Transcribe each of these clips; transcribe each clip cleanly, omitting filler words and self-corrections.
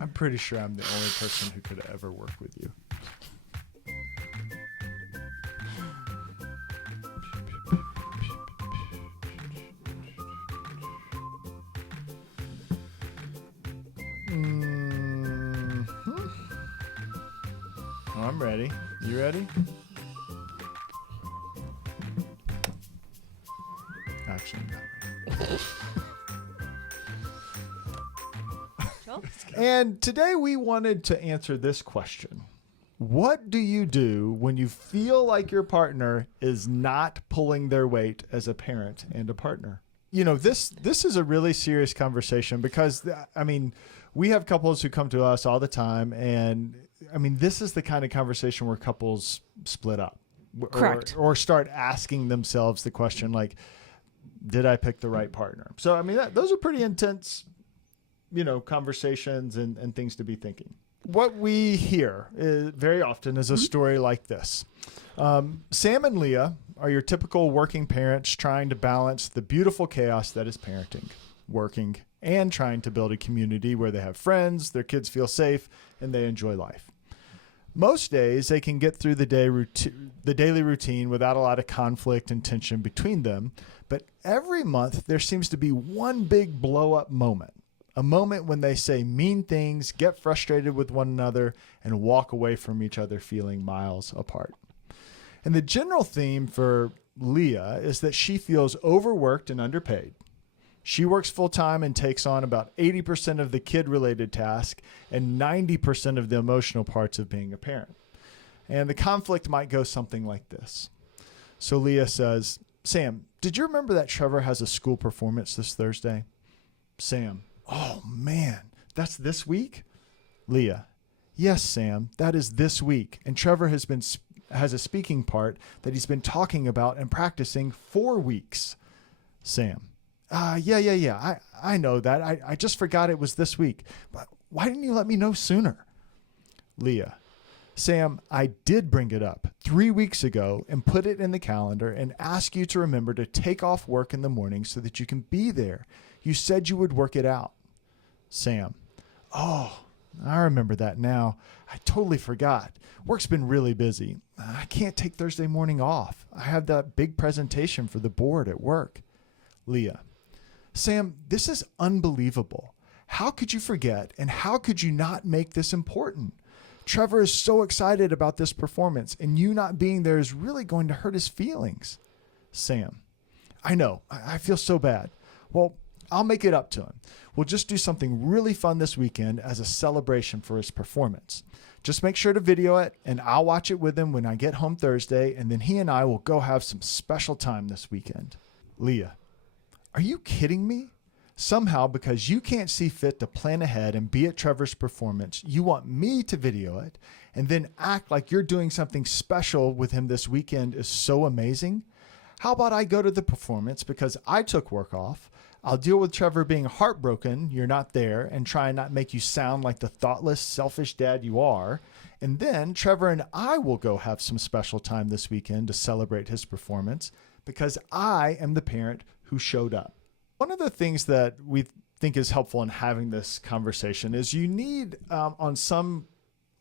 I'm pretty sure I'm the only person who could ever work with you. Oh, I'm ready. You ready? Actually, I'm not ready. And today we wanted to answer this question. What do you do when you feel like your partner is not pulling their weight as a parent and a partner? You know, this is a really serious conversation because, I mean, we have couples who come to us all the time. And, I mean, this is the kind of conversation where couples split up. Correct. Or start asking themselves the question, like, did I pick the right partner? So, I mean, those are pretty intense, you know, conversations and things to be thinking. What we hear very often is a story like this. Sam and Leah are your typical working parents trying to balance the beautiful chaos that is parenting, working, and trying to build a community where they have friends, their kids feel safe, and they enjoy life. Most days they can get through the daily routine without a lot of conflict and tension between them, but every month there seems to be one big blow-up moment. A moment when they say mean things, get frustrated with one another, and walk away from each other feeling miles apart. And the general theme for Leah is that she feels overworked and underpaid. She works full-time and takes on about 80% of the kid-related tasks and 90% of the emotional parts of being a parent. And the conflict might go something like this. So Leah says, Sam, did you remember that Trevor has a school performance this Thursday? Sam, oh man, that's this week? Leah, yes, Sam, that is this week. And Trevor has a speaking part that he's been talking about and practicing 4 weeks. Sam, yeah. I know that. I just forgot it was this week. But why didn't you let me know sooner? Leah, Sam, I did bring it up 3 weeks ago and put it in the calendar and ask you to remember to take off work in the morning so that you can be there. You said you would work it out. Sam, oh, I remember that now. I totally forgot. Work's been really busy. I can't take Thursday morning off. I have that big presentation for the board at work. Leah, Sam, this is unbelievable. How could you forget and how could you not make this important? Trevor is so excited about this performance and you not being there is really going to hurt his feelings. Sam, I know. I feel so bad. Well, I'll make it up to him. We'll just do something really fun this weekend as a celebration for his performance. Just make sure to video it, and I'll watch it with him when I get home Thursday, and then he and I will go have some special time this weekend. Leah, are you kidding me? Somehow, because you can't see fit to plan ahead and be at Trevor's performance, you want me to video it and then act like you're doing something special with him this weekend is so amazing? How about I go to the performance because I took work off? I'll deal with Trevor being heartbroken you're not there and try and not make you sound like the thoughtless, selfish dad you are. And then Trevor and I will go have some special time this weekend to celebrate his performance because I am the parent who showed up. One of the things that we think is helpful in having this conversation is you need on some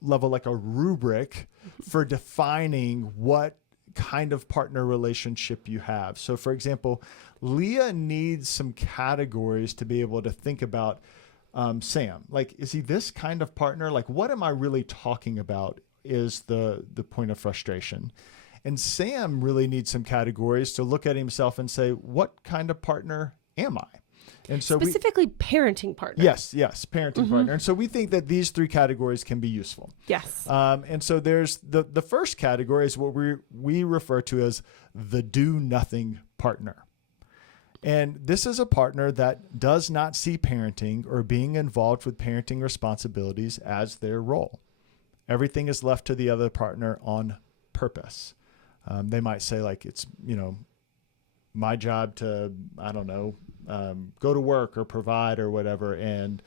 level like a rubric for defining what kind of partner relationship you have. So for example, Leah needs some categories to be able to think about Sam. Like, is he this kind of partner? Like, what am I really talking about is the point of frustration. And Sam really needs some categories to look at himself and say, what kind of partner am I? And so specifically parenting partner. Yes, parenting partner. And so we think that these 3 categories can be useful. Yes. And so there's the first category is what we refer to as the do nothing partner. And this is a partner that does not see parenting or being involved with parenting responsibilities as their role. Everything is left to the other partner on purpose. They might say like, it's, my job to, go to work or provide or whatever. And,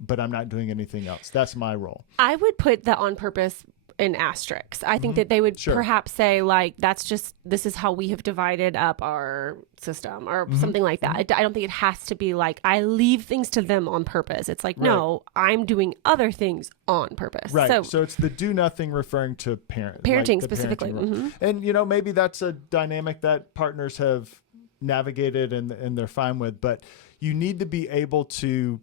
but I'm not doing anything else. That's my role. I would put that on purpose in asterisks. I think that they would perhaps say, like, this is how we have divided up our system or something like that. I don't think it has to be like, I leave things to them on purpose. It's like, no, I'm doing other things on purpose. Right. So it's the do nothing referring to parenting specifically. And, maybe that's a dynamic that partners have navigated and they're fine with, but you need to be able to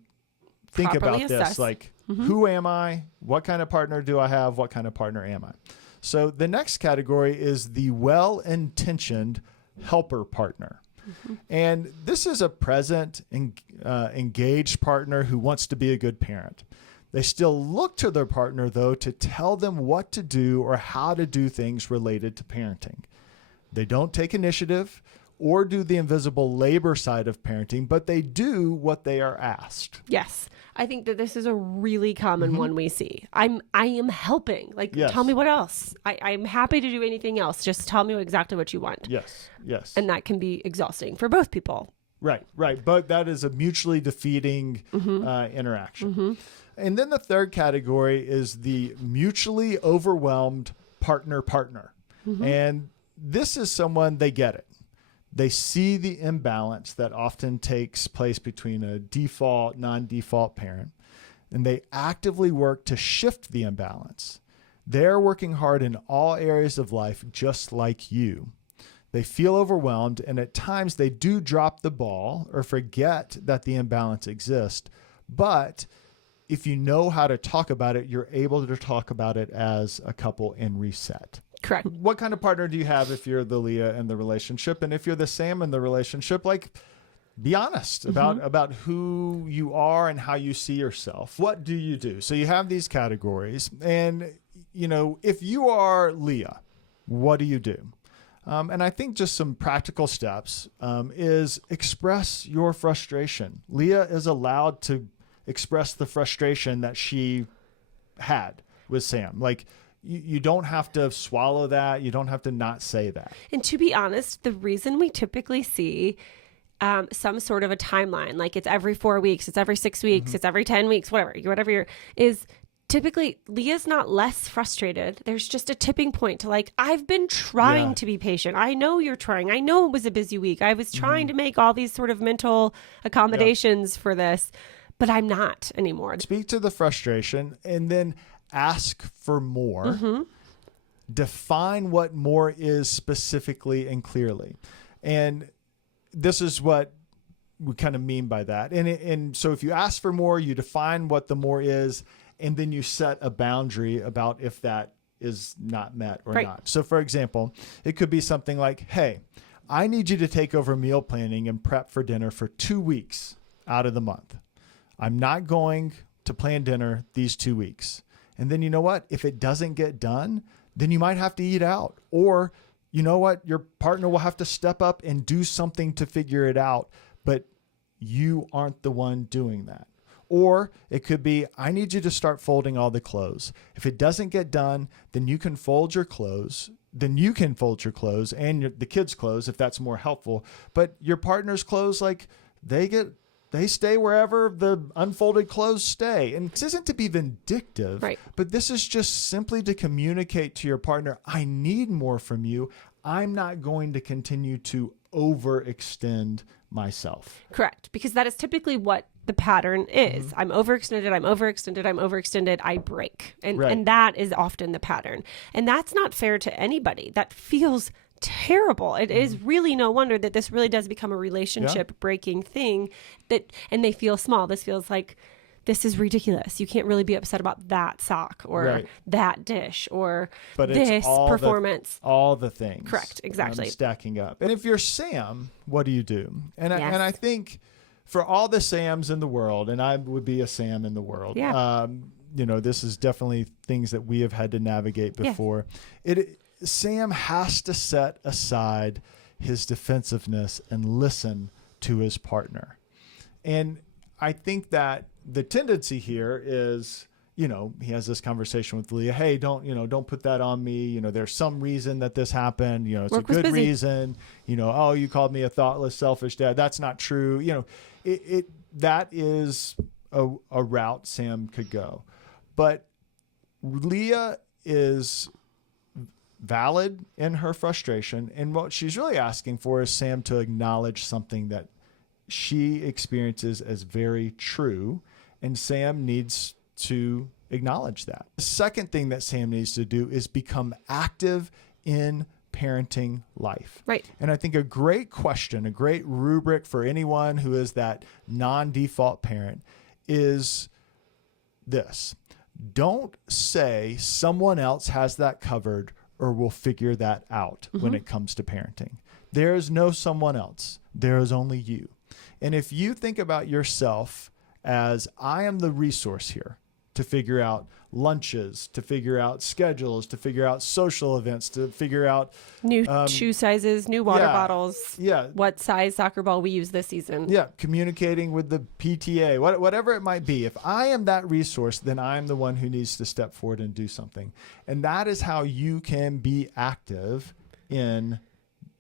think Properly about assess. this, like, who am I? What kind of partner do I have? What kind of partner am I? So the next category is the well-intentioned helper partner. And this is a present, engaged partner who wants to be a good parent. They still look to their partner, though, to tell them what to do or how to do things related to parenting. They don't take initiative or do the invisible labor side of parenting, but they do what they are asked. Yes. I think that this is a really common one we see. I am helping. Like, Yes. tell me what else. I'm happy to do anything else. Just tell me exactly what you want. Yes. And that can be exhausting for both people. Right. But that is a mutually defeating interaction. And then the third category is the mutually overwhelmed partner. And this is someone, they get it. They see the imbalance that often takes place between a default, non-default parent, and they actively work to shift the imbalance. They're working hard in all areas of life, just like you. They feel overwhelmed, and at times they do drop the ball or forget that the imbalance exists. But if you know how to talk about it, you're able to talk about it as a couple and reset. Correct. What kind of partner do you have if you're the Leah in the relationship? And if you're the Sam in the relationship, like, be honest about who you are and how you see yourself. What do you do? So you have these categories. And, if you are Leah, what do you do? And I think just some practical steps is express your frustration. Leah is allowed to express the frustration that she had with Sam. Like, you don't have to swallow that. You don't have to not say that. And to be honest, the reason we typically see some sort of a timeline, like it's every 4 weeks, it's every 6 weeks, it's every 10 weeks, whatever is typically Leah's not less frustrated. There's just a tipping point to like, I've been trying to be patient. I know you're trying. I know it was a busy week. I was trying to make all these sort of mental accommodations for this, but I'm not anymore. Speak to the frustration and then ask for more. Define what more is specifically and clearly. And this is what we kind of mean by that. And so if you ask for more, you define what the more is, and then you set a boundary about if that is not met or not. So for example, it could be something like, hey, I need you to take over meal planning and prep for dinner for 2 weeks out of the month. I'm not going to plan dinner these 2 weeks. And then you know what? If it doesn't get done, then you might have to eat out. Or you know what? Your partner will have to step up and do something to figure it out. But you aren't the one doing that. Or it could be, I need you to start folding all the clothes. If it doesn't get done, then you can fold your clothes. Then you can fold your clothes and the kids' clothes if that's more helpful. But your partner's clothes, like they stay wherever the unfolded clothes stay. And this isn't to be vindictive, but this is just simply to communicate to your partner, I need more from you. I'm not going to continue to overextend myself. Correct. Because that is typically what the pattern is. I'm overextended, I break. And that is often the pattern. And that's not fair to anybody. That feels terrible. It is really no wonder that this really does become a relationship breaking thing and they feel small. This feels like, this is ridiculous. You can't really be upset about that sock or that dish or this performance. All the things. Correct. Exactly. Stacking up. And if you're Sam, what do you do? And I think for all the Sams in the world, and I would be a Sam in the world, this is definitely things that we have had to navigate before. Sam has to set aside his defensiveness and listen to his partner. And I think that the tendency here is, he has this conversation with Leah. Hey, don't put that on me. There's some reason that this happened. It's a good reason. Oh, you called me a thoughtless, selfish dad. That's not true. That is a route Sam could go. But Leah is valid in her frustration. And what she's really asking for is Sam to acknowledge something that she experiences as very true. And Sam needs to acknowledge that. The second thing that Sam needs to do is become active in parenting life. Right. And I think a great question, a great rubric for anyone who is that non-default parent is this. Don't say someone else has that covered or we'll figure that out when it comes to parenting. There is no someone else. There is only you. And if you think about yourself as I am the resource here to figure out lunches, to figure out schedules, to figure out social events, to figure out new shoe sizes, new water bottles, what size soccer ball we use this season. Yeah, communicating with the PTA, whatever it might be. If I am that resource, then I'm the one who needs to step forward and do something. And that is how you can be active in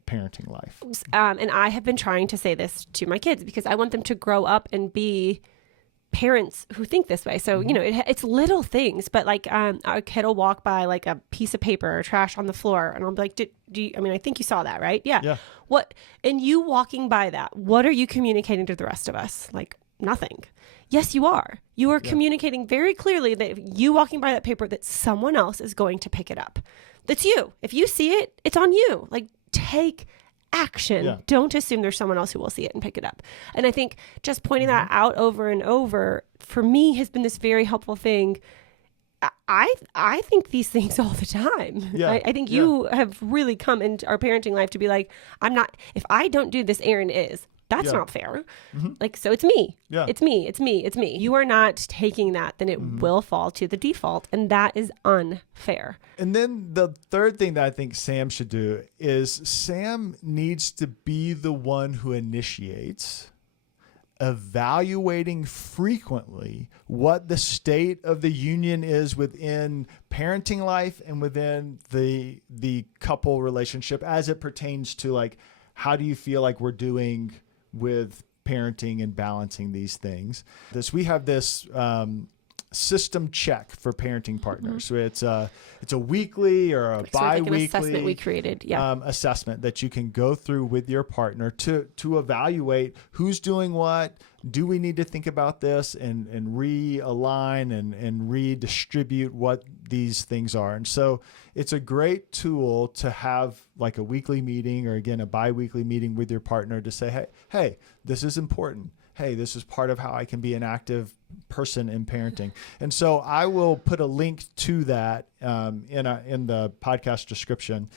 parenting life. And I have been trying to say this to my kids because I want them to grow up and be parents who think this way. So, you know, it's little things, but like our kid will walk by like a piece of paper or trash on the floor and I'll be like, do you, I mean, I think you saw that, right? Yeah. What, and you walking by that, what are you communicating to the rest of us? Like nothing. Yes, you are. You are communicating very clearly that if you walking by that paper, that someone else is going to pick it up. That's you. If you see it, it's on you. Like take action. Yeah. Don't assume there's someone else who will see it and pick it up. And I think just pointing that out over and over for me has been this very helpful thing. I think these things all the time. Yeah. I think you have really come into our parenting life to be like, if I don't do this, Erin is. That's not fair. Like, so it's me. Yeah. It's me. You are not taking that, then it will fall to the default. And that is unfair. And then the third thing that I think Sam should do is Sam needs to be the one who initiates evaluating frequently what the state of the union is within parenting life and within the couple relationship as it pertains to like, how do you feel like we're doing with parenting and balancing these things. We have this system check for parenting partners. So it's a weekly or a bi-weekly like an assessment we created. Assessment that you can go through with your partner to evaluate who's doing what. Do we need to think about this and realign and redistribute what these things are? And so it's a great tool to have like a weekly meeting or again, a bi-weekly meeting with your partner to say, hey, this is important. Hey, this is part of how I can be an active person in parenting. And so I will put a link to that in the podcast description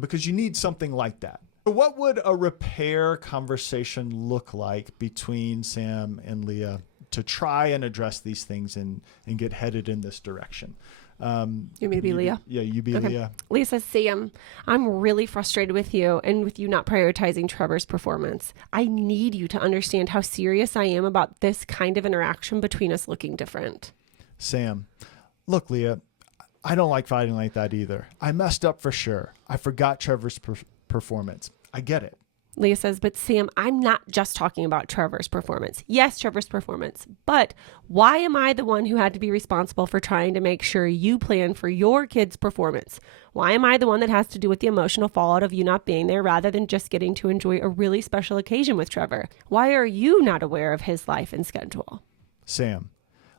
because you need something like that. What would a repair conversation look like between Sam and Leah to try and address these things and get headed in this direction? You want me to be Leah? Yeah, you be okay. Leah. Leah says, Sam, I'm really frustrated with you and with you not prioritizing Trevor's performance. I need you to understand how serious I am about this kind of interaction between us looking different. Sam, look, Leah, I don't like fighting like that either. I messed up for sure. I forgot Trevor's performance. I get it. Leah says, but Sam, I'm not just talking about Trevor's performance. Yes, Trevor's performance, but why am I the one who had to be responsible for trying to make sure you plan for your kid's performance? Why am I the one that has to do with the emotional fallout of you not being there rather than just getting to enjoy a really special occasion with Trevor? Why are you not aware of his life and schedule? Sam,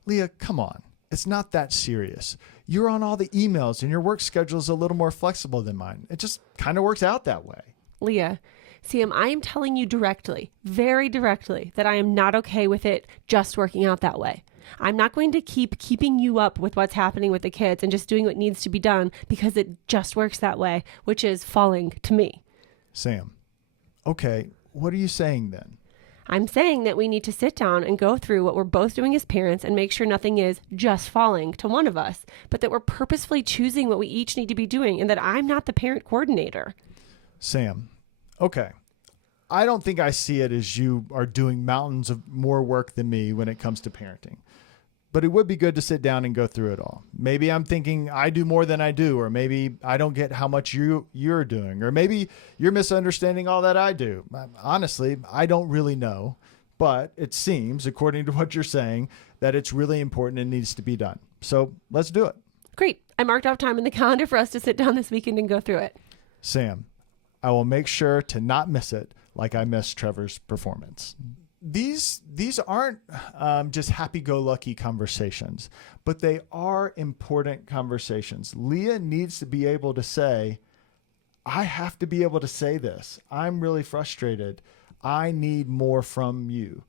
Leah, come on. It's not that serious. You're on all the emails and your work schedule is a little more flexible than mine. It just kind of works out that way. Leah, Sam, I am telling you directly, very directly, that I am not okay with it just working out that way. I'm not going to keeping you up with what's happening with the kids and just doing what needs to be done because it just works that way, which is falling to me. Sam, okay, what are you saying then? I'm saying that we need to sit down and go through what we're both doing as parents and make sure nothing is just falling to one of us, but that we're purposefully choosing what we each need to be doing and that I'm not the parent coordinator. Sam, okay. I don't think I see it as you are doing mountains of more work than me when it comes to parenting. But it would be good to sit down and go through it all. Maybe I'm thinking I do more than I do, or maybe I don't get how much you're doing, or maybe you're misunderstanding all that I do. Honestly, I don't really know, but it seems, according to what you're saying, that it's really important and needs to be done. So let's do it. Great. I marked off time in the calendar for us to sit down this weekend and go through it. Sam, I will make sure to not miss it like I missed Trevor's performance. These aren't just happy-go-lucky conversations, but they are important conversations. Leah needs to be able to say, I have to be able to say this. I'm really frustrated. I need more from you.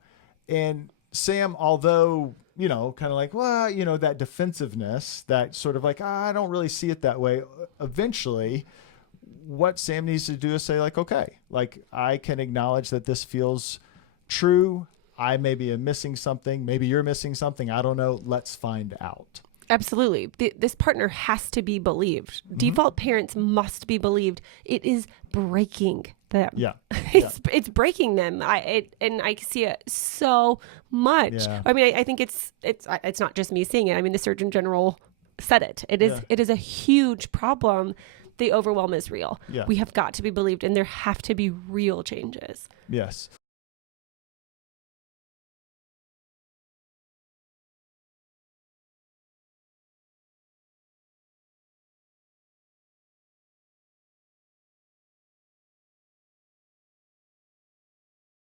And Sam, although, kind of like, well, that defensiveness, that sort of like, I don't really see it that way. Eventually, what Sam needs to do is say like, okay, like I can acknowledge that this feels true. I maybe am missing something. Maybe you're missing something. I don't know. Let's find out. Absolutely. This partner has to be believed. Default parents must be believed. It is breaking them. Yeah. It's breaking them. I see it so much. Yeah. I mean, I think it's not just me seeing it. I mean, the Surgeon General said it. It is a huge problem. The overwhelm is real. Yeah. We have got to be believed, and there have to be real changes. Yes.